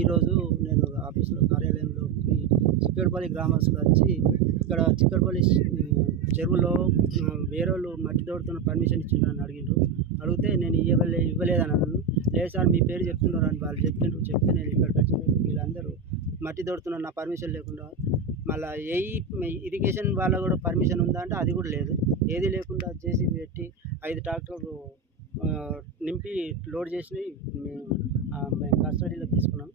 ఈరోజు నేను ఆఫీస్‌లో కార్యాలయంలోకి చిక్కడపల్లి గ్రామస్తులు వచ్చి ఇక్కడ చిక్కడపల్లి చెరువులో వేరోళ్ళు మట్టి తోడుతున్న పర్మిషన్ ఇచ్చిండ్రని అడిగిండ్రు. అడిగితే నేను ఇవ్వలేదని అన్నాను. లేదు సార్ మీ పేరు చెప్తున్నారు అని వాళ్ళు చెప్పిండ్రు. చెప్తే నేను ఇక్కడికి వచ్చిన వీళ్ళందరూ మట్టి తోడుతున్నారు నా పర్మిషన్ లేకుండా. మళ్ళా ఇరిగేషన్ వాళ్ళ కూడా పర్మిషన్ ఉందా అంటే అది కూడా లేదు. ఏది లేకుండా జేసీబీ పెట్టి 5 ట్రాక్టర్లు నింపి లోడ్ చేసినవి మేము కస్టడీలోకి తీసుకున్నాం.